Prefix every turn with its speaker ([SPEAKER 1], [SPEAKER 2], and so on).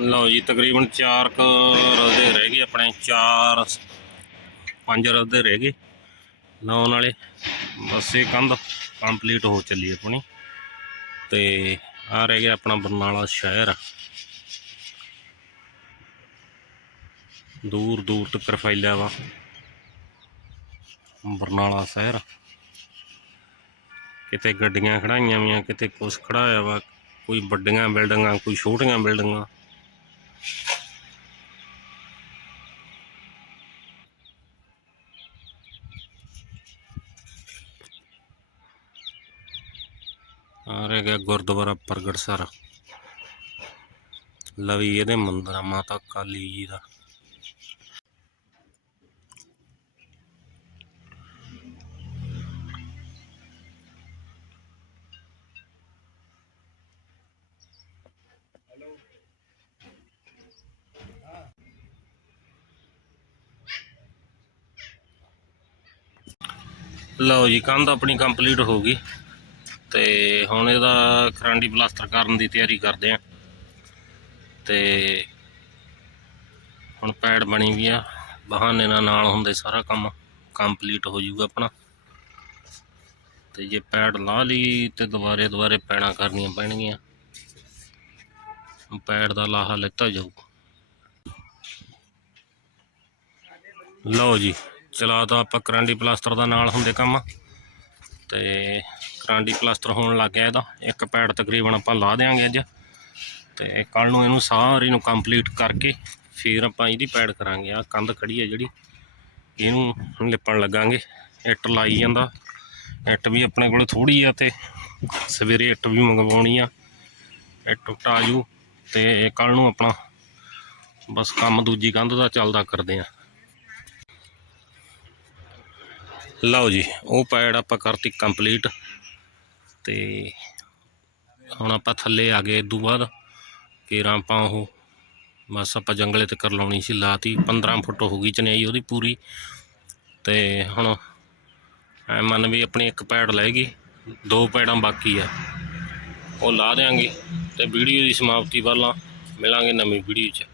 [SPEAKER 1] ਲਓ ਜੀ, ਤਕਰੀਬਨ 4 ਕ ਰਸਦੇ ਰਹਿ ਗਏ ਆਪਣੇ 4 5 ਰਸਦੇ ਰਹਿ ਗਏ। ਲਾਉਣ ਵਾਲੇ ਬਸ ਇਹ ਕੰਧ ਕੰਪਲੀਟ ਹੋ ਚੱਲੀ ਆਪਣੀ। ਤੇ ਆ ਰਹਿ ਗਿਆ ਆਪਣਾ ਬਰਨਾਲਾ ਸ਼ਹਿਰ। ਦੂਰ ਦੂਰ ਤੱਕ ਫੈਲਿਆ ਵਾ। ਬਰਨਾਲਾ ਸ਼ਹਿਰ। ਕਿਤੇ ਗੱਡੀਆਂ ਖੜਾਈਆਂ ਵੀਆਂ, ਕਿਤੇ ਕੁਛ ਖੜਾਇਆ ਵਾ। ਕੋਈ ਵੱਡੀਆਂ ਬਿਲਡਿੰਗਾਂ, ਕੋਈ ਛੋਟੀਆਂ ਬਿਲਡਿੰਗਾਂ। ਆ ਰਹਿ ਗਿਆ ਗੁਰਦੁਆਰਾ ਪ੍ਰਗਟਸਰ ਲਵੀ ਇਹਦੇ ਮੰਦਰ ਆ ਮਾਤਾ ਕਾਲੀ ਜੀ ਦਾ। ਲਓ ਜੀ, ਕੰਧ ਆਪਣੀ ਕੰਪਲੀਟ ਹੋ ਗਈ। ਤੇ ਹੁਣ ਇਹਦਾ ਖਰਾਂਡੀ ਪਲਾਸਟਰ ਕਰਨ ਦੀ ਤਿਆਰੀ ਕਰਦੇ ਆ। ਤੇ ਹੁਣ ਪੈੜ ਬਣੀ ਵੀ ਆ। ਬਹਾਨੇ ਨਾਲ ਨਾਲ ਹੁੰਦੇ ਸਾਰਾ ਕੰਮ ਕੰਪਲੀਟ ਹੋ ਜਾਊਗਾ ਆਪਣਾ। ਤੇ ਜੇ ਪੈਡ ਲਾ ਲਈ ਤੇ ਦੁਬਾਰੇ ਦੁਬਾਰੇ ਪੈਣਾ ਕਰਨੀਆਂ ਪੈਣਗੀਆਂ। ਪੈਡ ਦਾ ਲਾਹਾ ਲੈਤਾ ਜਾਊ। ਲਓ ਜੀ ਚਲਾ ਤਾਂ ਆਪਾਂ ਕਰਾਂਡੀ ਪਲਾਸਟਰ ਦਾ ਨਾਲ ਹੁੰਦੇ ਕੰਮ। ਤੇ ਕਰਾਂਡੀ ਪਲਾਸਟਰ ਹੋਣ ਲੱਗ ਗਿਆ ਇਹਦਾ। ਇੱਕ ਪੈਡ ਤਕਰੀਬਨ ਆਪਾਂ ਲਾ ਦੇਾਂਗੇ ਅੱਜ। ਤੇ ਕੱਲ ਨੂੰ ਇਹਨੂੰ ਸਾਰੀ ਨੂੰ ਕੰਪਲੀਟ ਕਰਕੇ ਫਿਰ ਆਪਾਂ ਇਹਦੀ ਪੈਡ ਕਰਾਂਗੇ। ਆ ਕੰਧ ਖੜੀ ਹੈ ਜਿਹੜੀ, ਇਹਨੂੰ ਲਿਪਣ ਲੱਗਾਂਗੇ। ਇੱਟ ਲਾਈ ਜਾਂਦਾ। ਇੱਟ ਵੀ ਆਪਣੇ ਕੋਲ ਥੋੜੀ ਆ ਤੇ ਸਵੇਰੇ ਇੱਟ ਵੀ ਮੰਗਵਾਉਣੀ ਆ। ਇੱਟ ਉੱਟ ਆ ਜੂ ਤੇ ਕੱਲ ਨੂੰ ਆਪਣਾ ਬਸ ਕੰਮ ਦੂਜੀ ਕੰਧ ਦਾ ਚੱਲਦਾ ਕਰਦੇ ਆ। ਲਓ ਜੀ, ਉਹ ਪੈਡ ਆਪਾਂ ਕਰਤੀ ਕੰਪਲੀਟ। ਤੇ ਹੁਣ ਆਪਾਂ ਥੱਲੇ ਆ ਗਏ ਇਦੋਂ ਬਾਅਦ ਕੇਰਾਂ ਆਪਾਂ ਉਹ ਬਸ ਆਪਾਂ ਜੰਗਲੇ ਤੇ ਕਰ ਲਾਉਣੀ ਸੀ ਲਾਤੀ 15 ਫੁੱਟ ਹੋ ਗਈ ਚਨੇਈ ਉਹਦੀ ਪੂਰੀ। ਤੇ ਹੁਣ ਐ ਮੰਨ ਵੀ ਆਪਣੀ ਇੱਕ ਪੈਡ ਲੈ ਗਈ, ਦੋ ਪੈੜਾਂ ਬਾਕੀ ਆ। ਉਹ ਲਾ ਦੇਾਂਗੇ ਤੇ ਵੀਡੀਓ ਦੀ ਸਮਾਪਤੀ ਵੱਲਾਂ ਮਿਲਾਂਗੇ ਨਵੀਂ ਵੀਡੀਓ 'ਚ।